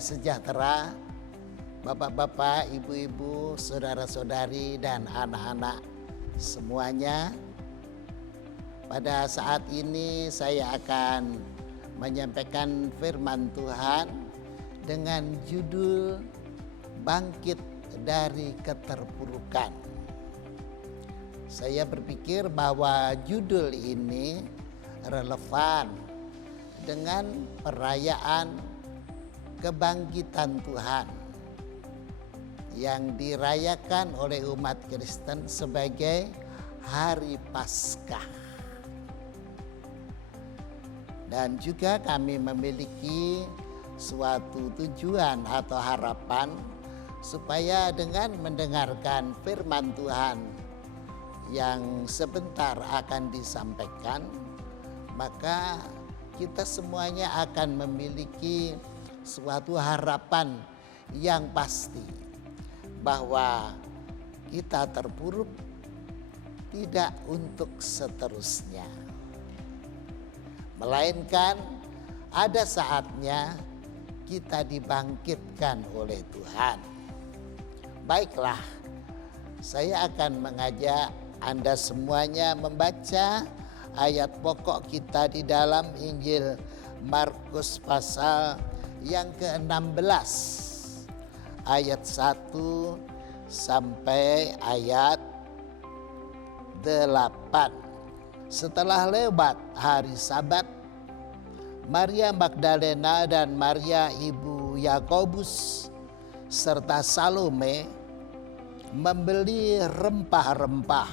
Damai sejahtera, bapak-bapak, ibu-ibu, saudara-saudari, dan anak-anak semuanya. Pada saat ini saya akan menyampaikan firman Tuhan dengan judul Bangkit dari Keterpurukan. Saya berpikir bahwa judul ini relevan dengan perayaan kebangkitan Tuhan yang dirayakan oleh umat Kristen sebagai Hari Paskah. Dan juga kami memiliki suatu tujuan atau harapan supaya dengan mendengarkan firman Tuhan yang sebentar akan disampaikan, maka kita semuanya akan memiliki suatu harapan yang pasti bahwa kita terpuruk tidak untuk seterusnya, melainkan ada saatnya kita dibangkitkan oleh Tuhan. Baiklah, saya akan mengajak Anda semuanya membaca ayat pokok kita di dalam Injil Markus pasal yang ke-16 ayat 1 sampai ayat 8. Setelah lewat hari Sabat, Maria Magdalena dan Maria ibu Yakobus serta Salome membeli rempah-rempah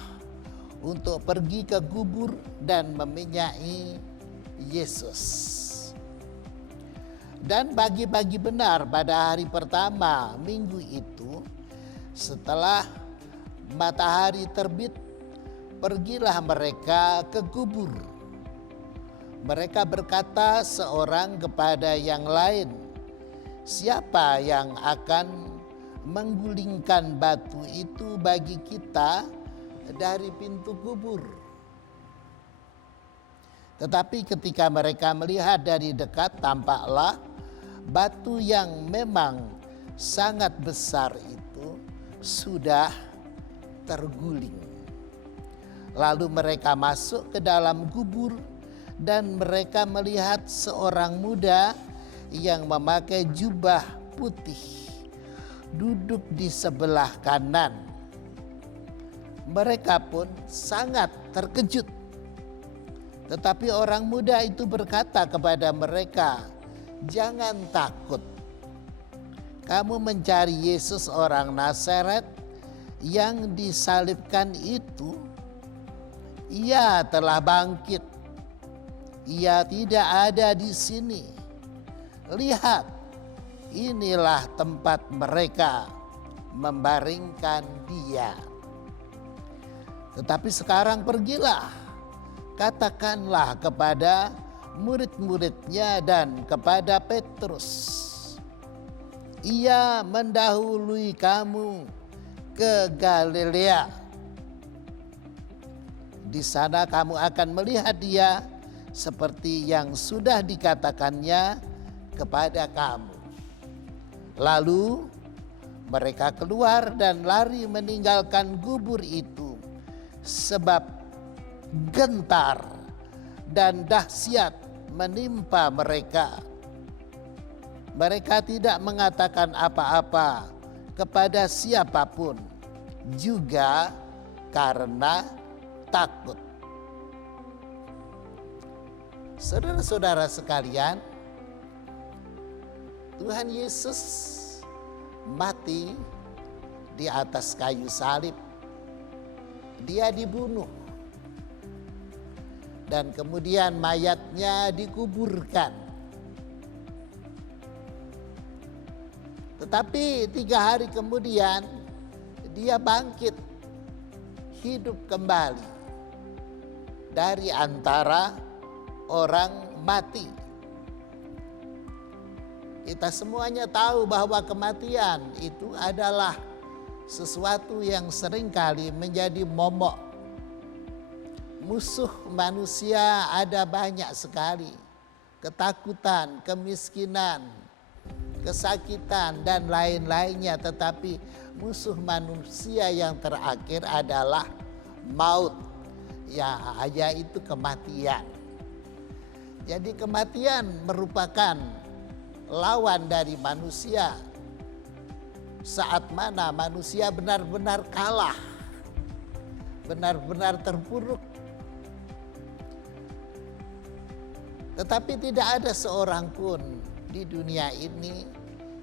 untuk pergi ke kubur dan meminyai Yesus. Dan pagi-pagi benar pada hari pertama minggu itu, setelah matahari terbit, pergilah mereka ke kubur. Mereka berkata seorang kepada yang lain, "Siapa yang akan menggulingkan batu itu bagi kita dari pintu kubur?" Tetapi ketika mereka melihat dari dekat, tampaklah batu yang memang sangat besar itu sudah terguling. Lalu mereka masuk ke dalam kubur dan mereka melihat seorang muda yang memakai jubah putih duduk di sebelah kanan. Mereka pun sangat terkejut. Tetapi orang muda itu berkata kepada mereka, "Jangan takut. Kamu mencari Yesus orang Nazaret yang disalibkan itu. Ia telah bangkit. Ia tidak ada di sini. Lihat, inilah tempat mereka membaringkan dia. Tetapi sekarang pergilah, katakanlah kepada murid-muridnya dan kepada Petrus, ia mendahului kamu ke Galilea. Di sana kamu akan melihat dia seperti yang sudah dikatakannya kepada kamu." Lalu mereka keluar dan lari meninggalkan kubur itu, sebab gentar dan dahsyat menimpa mereka. Mereka tidak mengatakan apa-apa kepada siapapun, juga karena takut. Saudara-saudara sekalian, Tuhan Yesus mati di atas kayu salib. Dia dibunuh dan kemudian mayatnya dikuburkan. Tetapi 3 hari kemudian dia bangkit hidup kembali dari antara orang mati. Kita semuanya tahu bahwa kematian itu adalah sesuatu yang seringkali menjadi momok. Musuh manusia ada banyak sekali. Ketakutan, kemiskinan, kesakitan, dan lain-lainnya. Tetapi musuh manusia yang terakhir adalah maut, yaitu kematian. Jadi kematian merupakan lawan dari manusia. Saat mana manusia benar-benar kalah, benar-benar terpuruk. Tetapi tidak ada seorang pun di dunia ini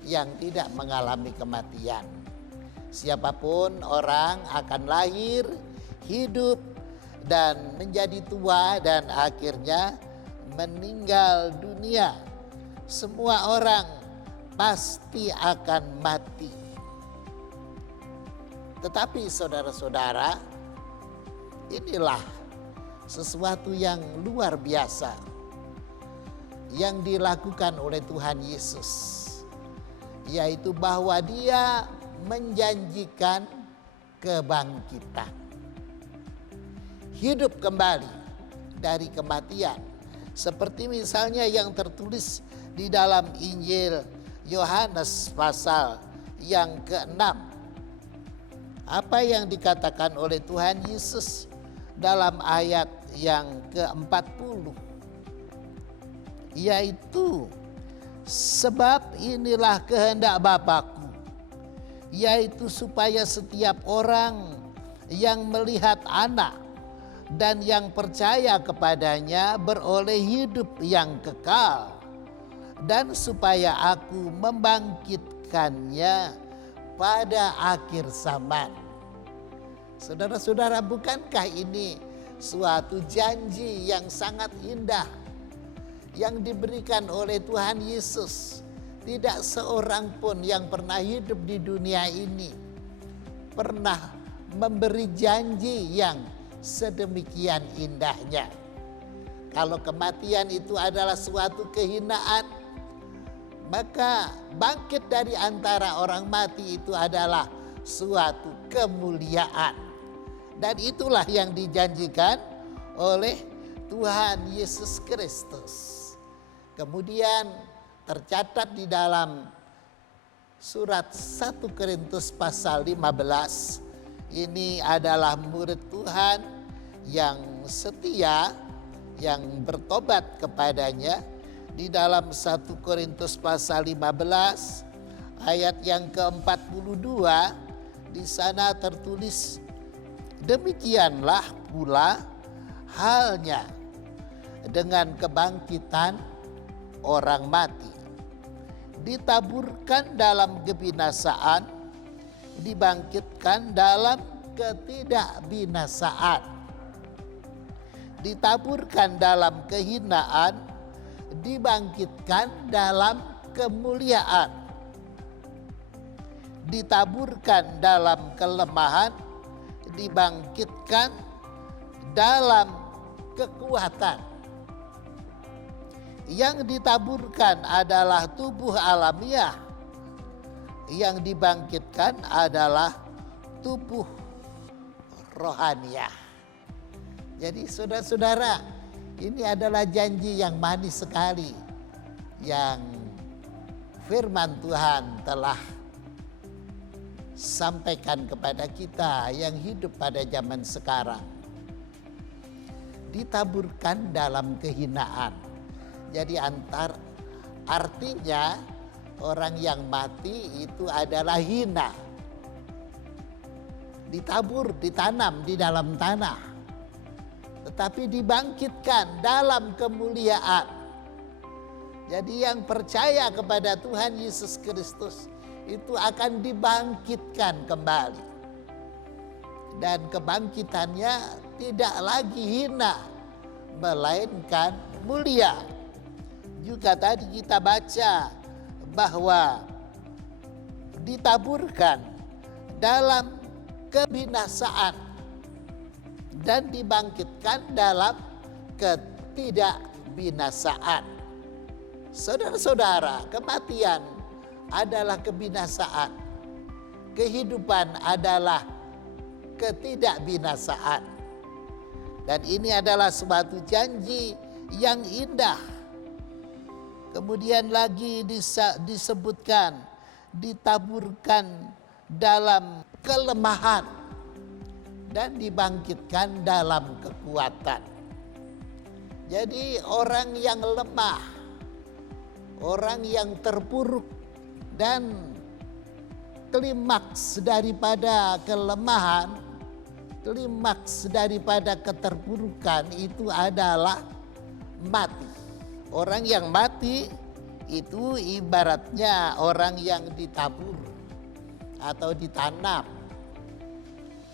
yang tidak mengalami kematian. Siapapun orang akan lahir, hidup, dan menjadi tua, dan akhirnya meninggal dunia. Semua orang pasti akan mati. Tetapi saudara-saudara, inilah sesuatu yang luar biasa yang dilakukan oleh Tuhan Yesus, yaitu bahwa Dia menjanjikan kebangkitan, hidup kembali dari kematian. Seperti misalnya yang tertulis di dalam Injil Yohanes pasal yang ke-6. Apa yang dikatakan oleh Tuhan Yesus dalam ayat yang ke-40, yaitu, sebab inilah kehendak Bapa-Ku, yaitu supaya setiap orang yang melihat Anak dan yang percaya kepadanya beroleh hidup yang kekal, dan supaya Aku membangkitkannya pada akhir zaman. Saudara-saudara, bukankah ini suatu janji yang sangat indah yang diberikan oleh Tuhan Yesus? Tidak seorang pun yang pernah hidup di dunia ini pernah memberi janji yang sedemikian indahnya. Kalau kematian itu adalah suatu kehinaan, maka bangkit dari antara orang mati itu adalah suatu kemuliaan. Dan itulah yang dijanjikan oleh Tuhan Yesus Kristus. Kemudian tercatat di dalam surat 1 Korintus pasal 15. Ini adalah murid Tuhan yang setia, yang bertobat kepadanya. Di dalam 1 Korintus pasal 15 ayat yang ke-42, di sana tertulis, demikianlah pula halnya dengan kebangkitan orang mati. Ditaburkan dalam kebinasaan, dibangkitkan dalam ketidakbinasaan. Ditaburkan dalam kehinaan, dibangkitkan dalam kemuliaan. Ditaburkan dalam kelemahan, dibangkitkan dalam kekuatan. Yang ditaburkan adalah tubuh alamiah, yang dibangkitkan adalah tubuh rohaniah. Jadi saudara-saudara, ini adalah janji yang manis sekali yang firman Tuhan telah sampaikan kepada kita yang hidup pada zaman sekarang. Ditaburkan dalam kehinaan. Jadi artinya orang yang mati itu adalah hina. Ditabur, ditanam di dalam tanah, tetapi dibangkitkan dalam kemuliaan. Jadi yang percaya kepada Tuhan Yesus Kristus itu akan dibangkitkan kembali. Dan kebangkitannya tidak lagi hina, melainkan mulia. Juga tadi kita baca bahwa ditaburkan dalam kebinasaan dan dibangkitkan dalam ketidakbinasaan. Saudara-saudara, kematian adalah kebinasaan. Kehidupan adalah ketidakbinasaan. Dan ini adalah suatu janji yang indah. Kemudian lagi disebutkan ditaburkan dalam kelemahan dan dibangkitkan dalam kekuatan. Jadi orang yang lemah, orang yang terpuruk, dan klimaks daripada kelemahan, klimaks daripada keterpurukan itu adalah mati. Orang yang mati itu ibaratnya orang yang ditabur atau ditanam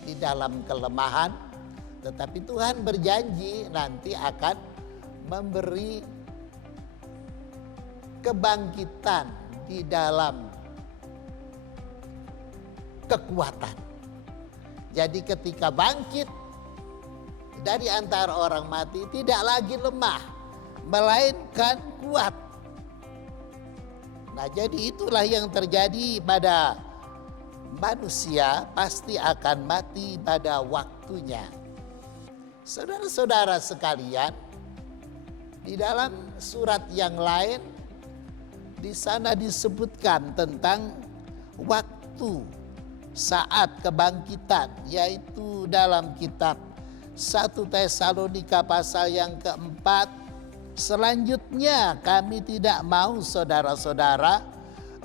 di dalam kelemahan, tetapi Tuhan berjanji nanti akan memberi kebangkitan di dalam kekuatan. Jadi ketika bangkit dari antara orang mati, tidak lagi lemah, melainkan kuat. Nah, jadi itulah yang terjadi pada manusia, pasti akan mati pada waktunya. Saudara-saudara sekalian, di dalam surat yang lain di sana disebutkan tentang waktu saat kebangkitan, yaitu dalam kitab 1 Tesalonika pasal yang keempat. Selanjutnya kami tidak mau saudara-saudara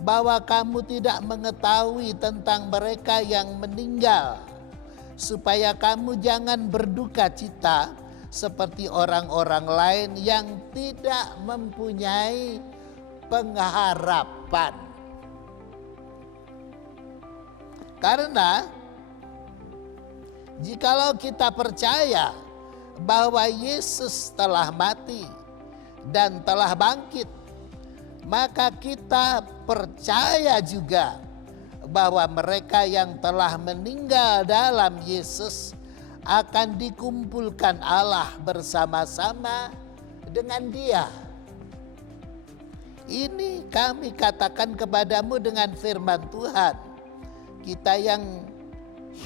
bahwa kamu tidak mengetahui tentang mereka yang meninggal, supaya kamu jangan berduka cita seperti orang-orang lain yang tidak mempunyai pengharapan. Karena jikalau kita percaya bahwa Yesus telah mati dan telah bangkit, maka kita percaya juga bahwa mereka yang telah meninggal dalam Yesus akan dikumpulkan Allah bersama-sama dengan Dia. Ini kami katakan kepadamu dengan firman Tuhan. Kita yang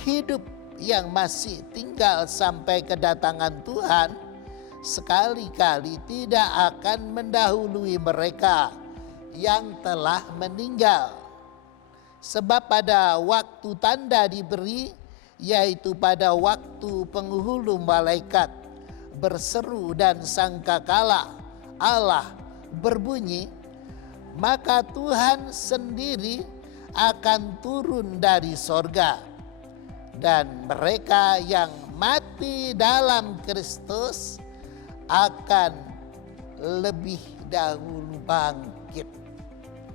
hidup, yang masih tinggal sampai kedatangan Tuhan, sekali-kali tidak akan mendahului mereka yang telah meninggal. Sebab pada waktu tanda diberi, yaitu pada waktu penghulu malaikat berseru dan sangkakala Allah berbunyi, maka Tuhan sendiri akan turun dari sorga, dan mereka yang mati dalam Kristus akan lebih dahulu bangkit.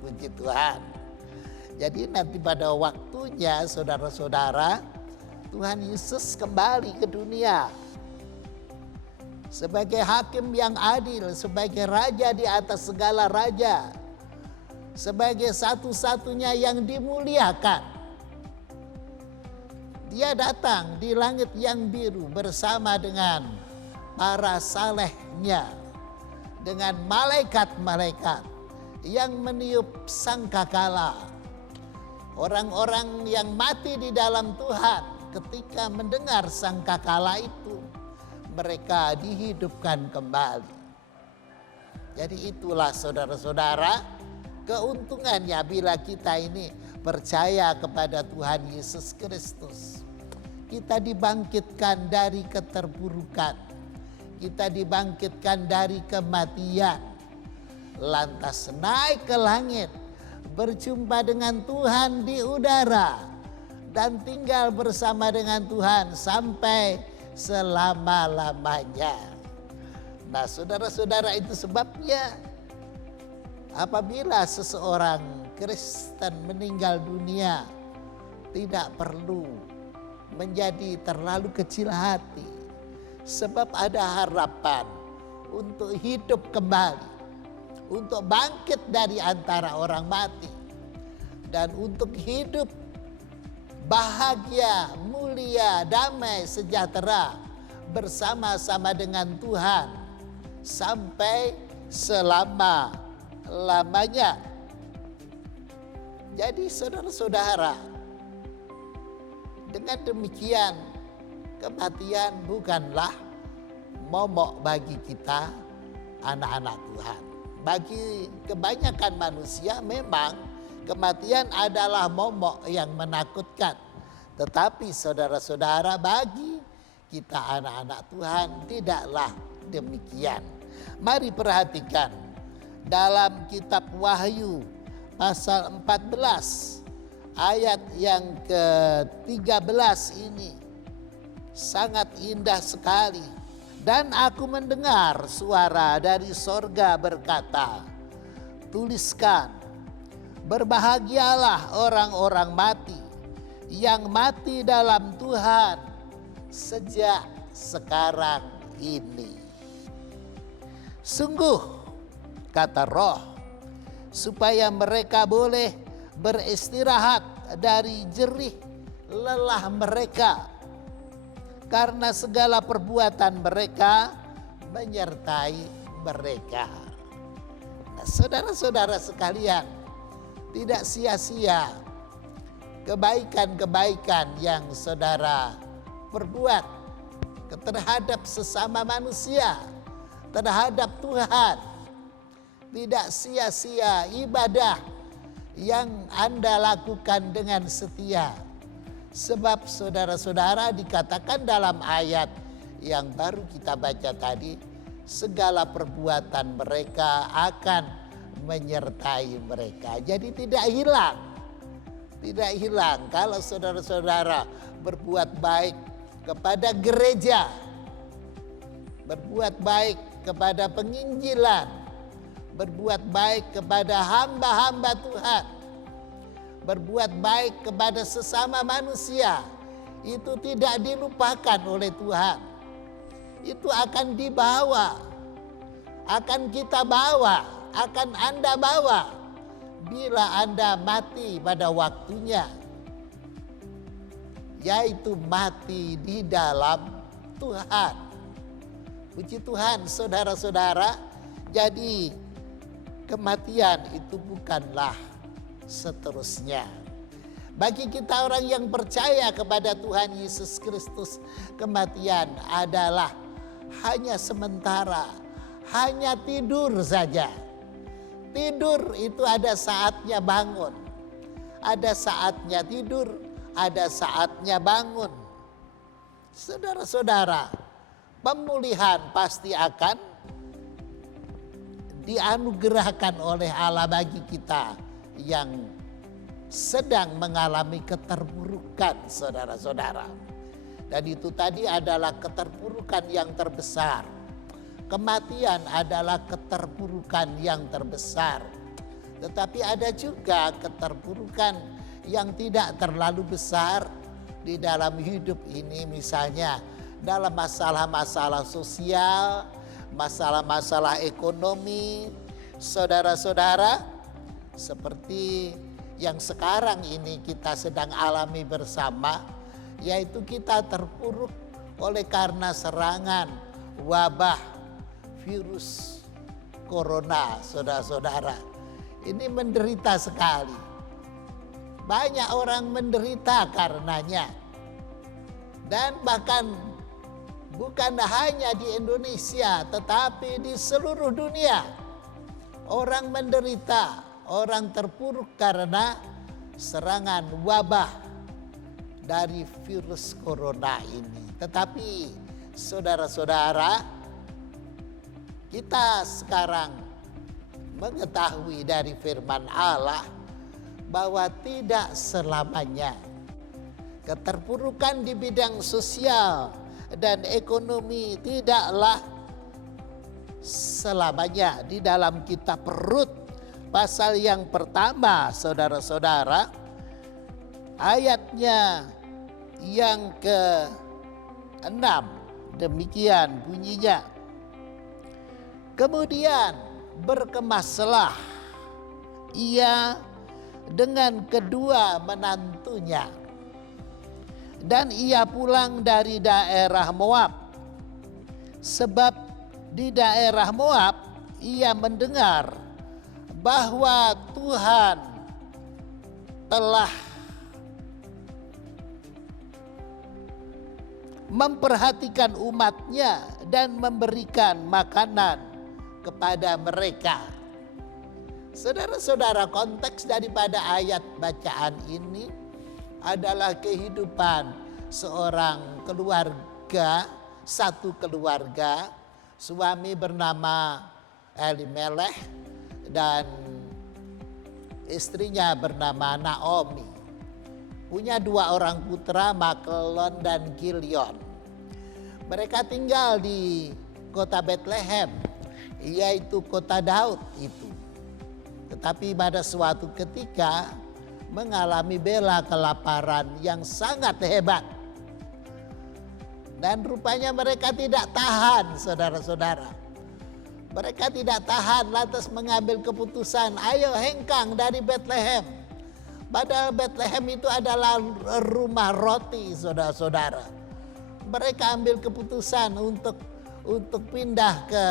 Puji Tuhan. Jadi nanti pada waktunya saudara-saudara, Tuhan Yesus kembali ke dunia sebagai hakim yang adil, sebagai raja di atas segala raja, sebagai satu-satunya yang dimuliakan. Dia datang di langit yang biru bersama dengan para salehnya, dengan malaikat-malaikat yang meniup sangkakala. Orang-orang yang mati di dalam Tuhan ketika mendengar sangkakala itu, mereka dihidupkan kembali. Jadi itulah saudara-saudara keuntungannya bila kita ini percaya kepada Tuhan Yesus Kristus. Kita dibangkitkan dari keterpurukan, kita dibangkitkan dari kematian, lantas naik ke langit, berjumpa dengan Tuhan di udara, dan tinggal bersama dengan Tuhan sampai selama-lamanya. Nah, saudara-saudara, itu sebabnya apabila seseorang Kristen meninggal dunia, tidak perlu menjadi terlalu kecil hati, sebab ada harapan untuk hidup kembali, untuk bangkit dari antara orang mati, dan untuk hidup bahagia, mulia, damai, sejahtera bersama-sama dengan Tuhan sampai selama-lamanya. Jadi saudara-saudara, dengan demikian kematian bukanlah momok bagi kita anak-anak Tuhan. bagi kebanyakan manusia memang kematian adalah momok yang menakutkan. Tetapi saudara-saudara, bagi kita anak-anak Tuhan tidaklah demikian. Mari perhatikan dalam kitab Wahyu pasal 14 ayat yang ke-13 ini sangat indah sekali. Dan aku mendengar suara dari sorga berkata, tuliskan, berbahagialah orang-orang mati yang mati dalam Tuhan sejak sekarang ini. Sungguh, kata Roh, supaya mereka boleh beristirahat dari jerih lelah mereka, karena segala perbuatan mereka menyertai mereka. Nah, saudara-saudara sekalian, tidak sia-sia kebaikan-kebaikan yang saudara perbuat terhadap sesama manusia, terhadap Tuhan. Tidak sia-sia ibadah yang Anda lakukan dengan setia. Sebab saudara-saudara dikatakan dalam ayat yang baru kita baca tadi, segala perbuatan mereka akan menyertai mereka. Jadi tidak hilang. Tidak hilang kalau saudara-saudara berbuat baik kepada gereja, berbuat baik kepada penginjilan, berbuat baik kepada hamba-hamba Tuhan, berbuat baik kepada sesama manusia, itu tidak dilupakan oleh Tuhan. Itu akan dibawa, akan kita bawa, akan Anda bawa bila Anda mati pada waktunya, yaitu mati di dalam Tuhan. Puji Tuhan, saudara-saudara. Jadi kematian itu bukanlah seterusnya. Bagi kita orang yang percaya kepada Tuhan Yesus Kristus, kematian adalah hanya sementara, hanya tidur saja. Tidur itu ada saatnya bangun, ada saatnya tidur, ada saatnya bangun. Saudara-saudara, pemulihan pasti akan dianugerahkan oleh Allah bagi kita yang sedang mengalami keterpurukan, saudara-saudara. Dan itu tadi adalah keterpurukan yang terbesar. Kematian adalah keterpurukan yang terbesar. Tetapi ada juga keterpurukan yang tidak terlalu besar di dalam hidup ini. Misalnya dalam masalah-masalah sosial, masalah-masalah ekonomi, saudara-saudara, seperti yang sekarang ini kita sedang alami bersama, yaitu kita terpuruk oleh karena serangan wabah virus corona, saudara-saudara. Ini menderita sekali. Banyak orang menderita karenanya. Dan bahkan bukan hanya di Indonesia, tetapi di seluruh dunia orang menderita, orang terpuruk karena serangan wabah dari virus corona ini. Tetapi saudara-saudara, kita sekarang mengetahui dari firman Allah bahwa tidak selamanya keterpurukan di bidang sosial dan ekonomi tidaklah selamanya. Di dalam kitab Rut pasal yang pertama, saudara-saudara, ayatnya yang ke-6, demikian bunyinya. Kemudian berkemaslah ia dengan kedua menantunya, dan ia pulang dari daerah Moab, sebab di daerah Moab ia mendengar bahwa Tuhan telah memperhatikan umatnya dan memberikan makanan kepada mereka. Saudara-saudara, konteks daripada ayat bacaan ini adalah kehidupan seorang keluarga, satu keluarga, suami bernama Elimelech dan istrinya bernama Naomi. Punya 2 orang putra, Makelon dan Kilion. Mereka tinggal di kota Bethlehem, yaitu kota Daud itu. Tetapi pada suatu ketika mengalami bela kelaparan yang sangat hebat. Dan rupanya mereka tidak tahan, saudara-saudara. Mereka tidak tahan, lantas mengambil keputusan, ayo hengkang dari Bethlehem. Padahal Bethlehem itu adalah rumah roti, saudara-saudara. Mereka ambil keputusan untuk pindah ke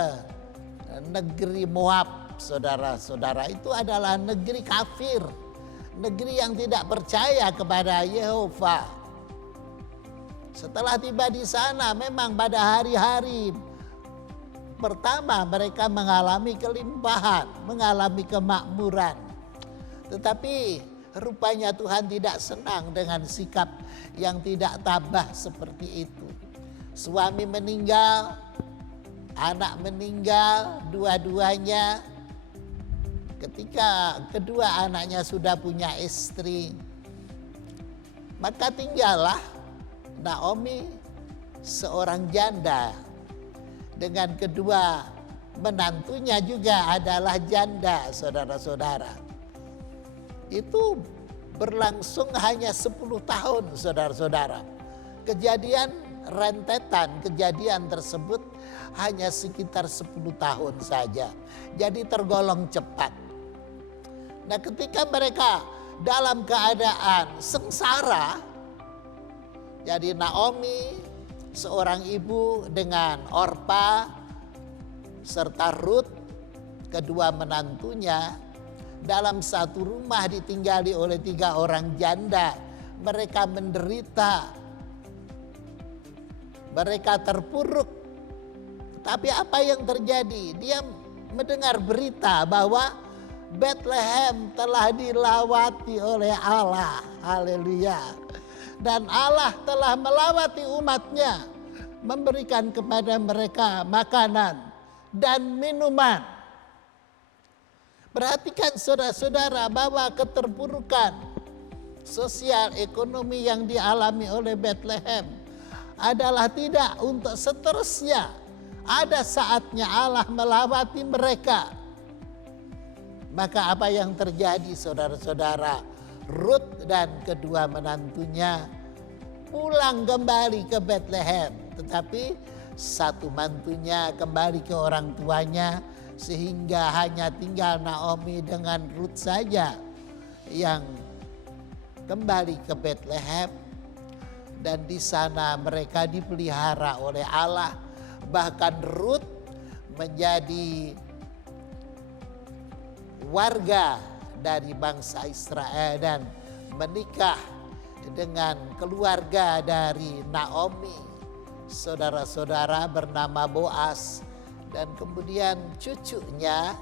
negeri Moab. Saudara-saudara, itu adalah negeri kafir, negeri yang tidak percaya kepada Yehova. Setelah tiba di sana, memang pada hari-hari pertama mereka mengalami kelimpahan, mengalami kemakmuran. Tetapi rupanya Tuhan tidak senang dengan sikap yang tidak tabah seperti itu. Suami meninggal, anak meninggal, dua-duanya. Ketika kedua anaknya sudah punya istri, maka tinggallah Naomi seorang janda dengan kedua menantunya juga adalah janda, saudara-saudara. Itu berlangsung hanya 10 tahun, saudara-saudara. Kejadian rentetan kejadian tersebut hanya sekitar 10 tahun saja. Jadi tergolong cepat. Nah, ketika mereka dalam keadaan sengsara, jadi Naomi seorang ibu dengan Orpa serta Rut kedua menantunya dalam satu rumah ditinggali oleh 3 orang janda. Mereka menderita, mereka terpuruk. Tapi apa yang terjadi? Dia mendengar berita bahwa Bethlehem telah dilawati oleh Allah. Haleluya. Dan Allah telah melawati umatnya, memberikan kepada mereka makanan dan minuman. Perhatikan saudara-saudara bahwa keterpurukan sosial ekonomi yang dialami oleh Bethlehem adalah tidak untuk seterusnya. Ada saatnya Allah melawati mereka. Maka apa yang terjadi, saudara-saudara? Rut dan kedua menantunya pulang kembali ke Bethlehem. Tetapi satu mantunya kembali ke orang tuanya, sehingga hanya tinggal Naomi dengan Rut saja yang kembali ke Bethlehem. Dan di sana mereka dipelihara oleh Allah. Bahkan Rut menjadi warga dari bangsa Israel dan menikah dengan keluarga dari Naomi, saudara-saudara, bernama Boas. Dan kemudian cucunya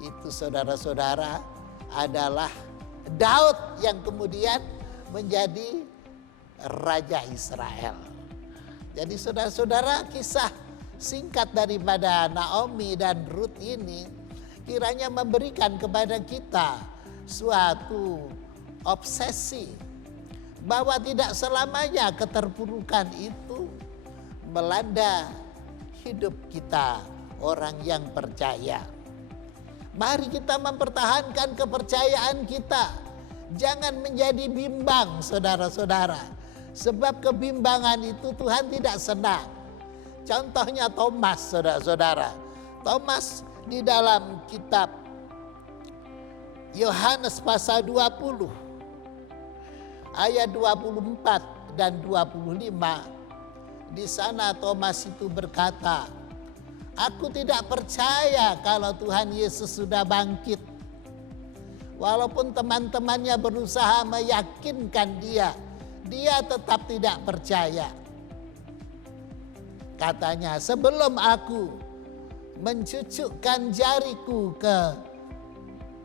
itu, saudara-saudara, adalah Daud yang kemudian menjadi Raja Israel. Jadi saudara-saudara, kisah singkat daripada Naomi dan Rut ini kiranya memberikan kepada kita suatu obsesi bahwa tidak selamanya keterpurukan itu melanda hidup kita, orang yang percaya. Mari kita mempertahankan kepercayaan kita. Jangan menjadi bimbang, saudara-saudara. Sebab kebimbangan itu Tuhan tidak senang. Contohnya Thomas, saudara-saudara. Thomas di dalam kitab Yohanes pasal 20 ayat 24 dan 25, di sana Thomas itu berkata, "Aku tidak percaya kalau Tuhan Yesus sudah bangkit." Walaupun teman-temannya berusaha meyakinkan dia tetap tidak percaya. Katanya, "Sebelum aku mencucukkan jariku ke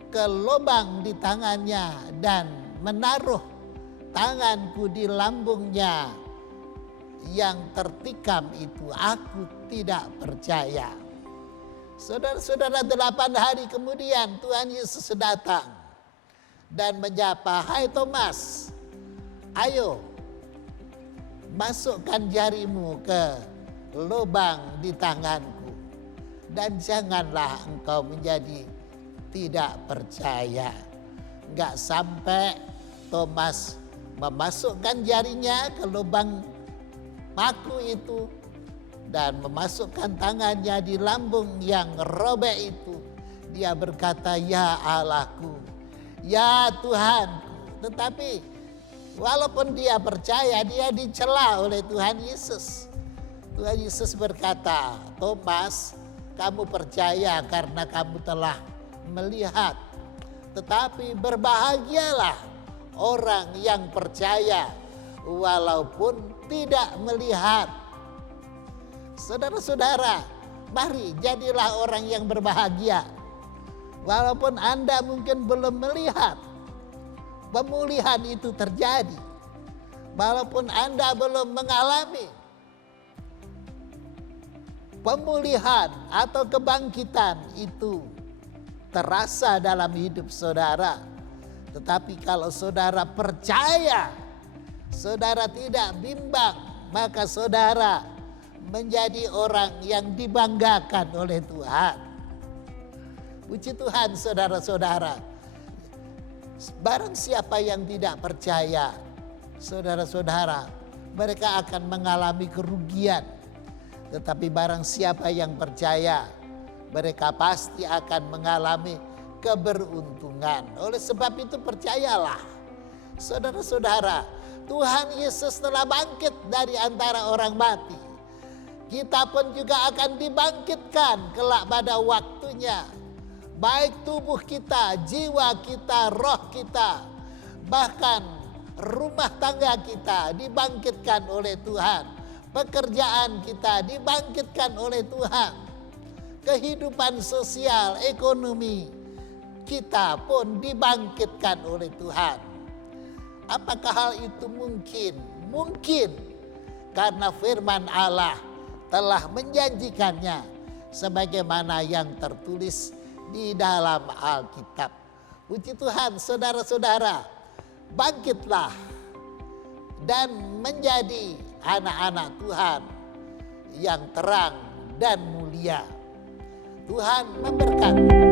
ke lubang di tangannya dan menaruh tanganku di lambungnya yang tertikam itu, aku tidak percaya. Saudara-saudara, 8 hari kemudian Tuhan Yesus datang dan menyapa, "Hai Thomas, ayo masukkan jarimu ke lubang di tanganku dan janganlah engkau menjadi tidak percaya." Enggak sampai Thomas memasukkan jarinya ke lubang paku itu dan memasukkan tangannya di lambung yang robek itu, dia berkata, "Ya Allahku, ya Tuhanku." Tetapi walaupun dia percaya, dia dicela oleh Tuhan Yesus. Tuhan Yesus berkata, "Thomas, kamu percaya karena kamu telah melihat. Tetapi berbahagialah orang yang percaya walaupun tidak melihat." Saudara-saudara, mari jadilah orang yang berbahagia. Walaupun Anda mungkin belum melihat pemulihan itu terjadi. Walaupun Anda belum mengalami pemulihan atau kebangkitan itu terasa dalam hidup saudara. Tetapi kalau saudara percaya, saudara tidak bimbang, maka saudara menjadi orang yang dibanggakan oleh Tuhan. Puji Tuhan, saudara-saudara. Barang siapa yang tidak percaya, saudara-saudara, mereka akan mengalami kerugian. Tetapi barang siapa yang percaya, mereka pasti akan mengalami keberuntungan. Oleh sebab itu percayalah, saudara-saudara, Tuhan Yesus telah bangkit dari antara orang mati. Kita pun juga akan dibangkitkan kelak pada waktunya. Baik tubuh kita, jiwa kita, roh kita, bahkan rumah tangga kita dibangkitkan oleh Tuhan. Pekerjaan kita dibangkitkan oleh Tuhan. Kehidupan sosial, ekonomi kita pun dibangkitkan oleh Tuhan. Apakah hal itu mungkin? Mungkin, karena firman Allah telah menjanjikannya sebagaimana yang tertulis di dalam Alkitab. Puji Tuhan, saudara-saudara, bangkitlah dan menjadi anak-anak Tuhan yang terang dan mulia. Tuhan memberkati.